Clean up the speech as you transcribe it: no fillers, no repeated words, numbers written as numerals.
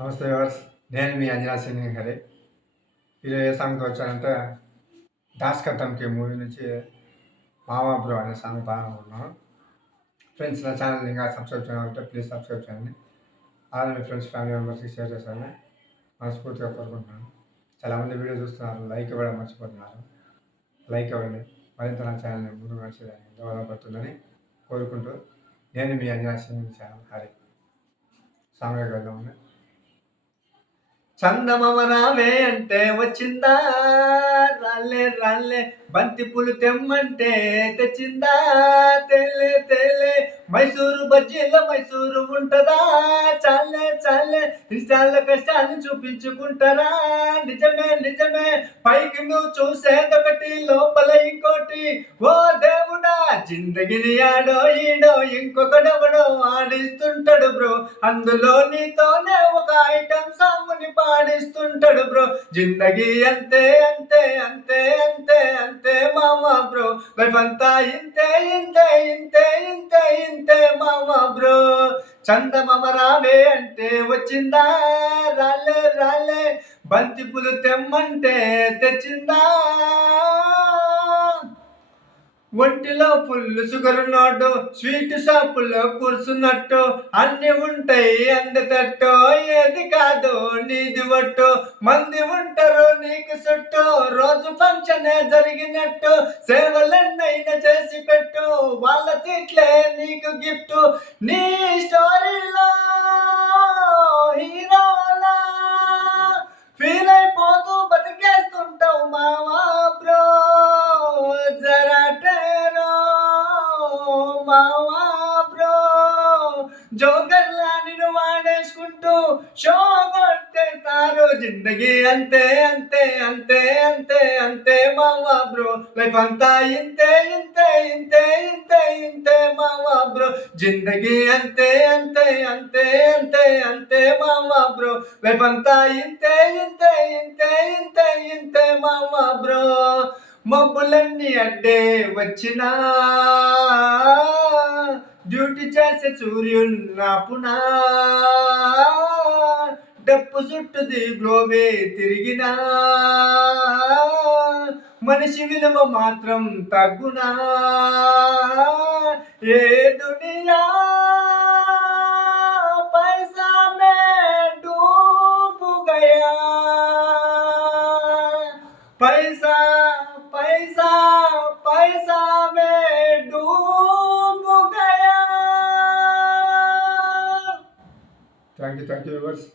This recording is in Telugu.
నమస్తే వ్యూవర్స్, నేను మీ అంజనా సింగ్ హరి. ఈరోజు ఏ సాంగ్తో వచ్చానంటే దాస్కర్ ధమ్కీ మూవీ నుంచి మావా బ్రో అనే సాంగ్ పాడాలనుకుంటున్నాను. ఫ్రెండ్స్, నా ఛానల్ ఇంకా సబ్స్క్రైబ్ చేయాలంటే ప్లీజ్ సబ్స్క్రైబ్ చేయండి. అలాగే మీ ఫ్రెండ్స్ ఫ్యామిలీ మెంబర్స్కి షేర్ చేశాను మనస్ఫూర్తిగా కోరుకుంటున్నాను. చాలామంది వీడియో చూస్తున్నారు, లైక్ ఇవ్వడం మర్చిపోతున్నారు. లైక్ ఇవ్వండి, మరింత నా ఛానల్ని ముందుకు నడిచేదానికి దోహదపడుతుందని కోరుకుంటూ నేను మీ అంజనా సింగ్ ఛానల్ హరి. సాంగ్లోకి వెళ్దామండి. చందమామ రావే అంటే వచ్చిందా, రాలే రాలే బంతి పూలు తెమ్మంటే తెచ్చిందా, తేలే తేలే మైసూరు బజ్జీలో మైసూరు ఉంటదా, చాలే చాలే ఇష్టాల కష్టాన్ని చూపించుకుంటారా, నిజమే నిజమే పైకి నువ్వు చూసేదొకటి లోపల ఇంకోటి, ఓ దేవుడా జిందగిని ఆడో ఈడో ఇంకొకడెవడో ఆడిస్తుంటాడు బ్రో, అందులో నీతోనే ఒక ఐటమ్ సాంగ్ ని పాడిస్తుంటాడు బ్రో, జిందగీ అంతే అంతే అంతే అంతే అంతే మామా బ్రో, లైఫ్ అంతా ఇంతే ఇంతే ఇంతే ఇంతే ఇంతే మామా బ్రో. చందమామ రావే అంటే వచ్చిందా, రాలే రాలే బంతి పూలు తెమ్మంటే తెచ్చిందా, ఒంటిలో ఫుల్ షుగర్ నోటు స్వీట్ షాపుల్లో కూర్చున్నట్టు అన్ని ఉంటాయి అందతట్టు, ఏది కాదు నీది ఒట్టు, మంది ఉంటారు నీకు చుట్టూ, రోజు ఫంక్షన్ జరిగినట్టు సేవలన్నైనా చేసి పెట్టు, వాళ్ళ తిట్లే నీకు గిఫ్ట్, నీ స్టోరీలో హీరోలా ఫీల్ అయిపోతూ బతికేస్తుంటావు మావా బ్రో, మావా బ్రో జోకర్లా నిన్ను వాడేసుకుంటూ షో కొట్టేస్తారు, జిందగీ అంతే అంతే అంతే అంతే అంతే మావా బ్రో, లైఫ్ అంతా ఇంతే ఇంతే ఇంతే ఇంతే ఇంతే మావా బ్రో, జిందగీ అంతే అంతే అంతే అంతే అంతే మావా బ్రో, లైఫ్ అంతా ఇంతే ఇంతే ఇంతే ఇంతే ఇంతే మావా బ్రో. మబ్బులన్నీ అడ్డే వచ్చినా డ్యూటీ చేసే సూర్యున్నాపునా, డప్పు చుట్టుది గ్లోబే తిరిగినా మనిషి విలువ మాత్రం తగ్గునా, ఏ దునియా పైసా మే డూబు గయా, పైసా పైసా పైసా మే డూబు గయా. Thank you viewers.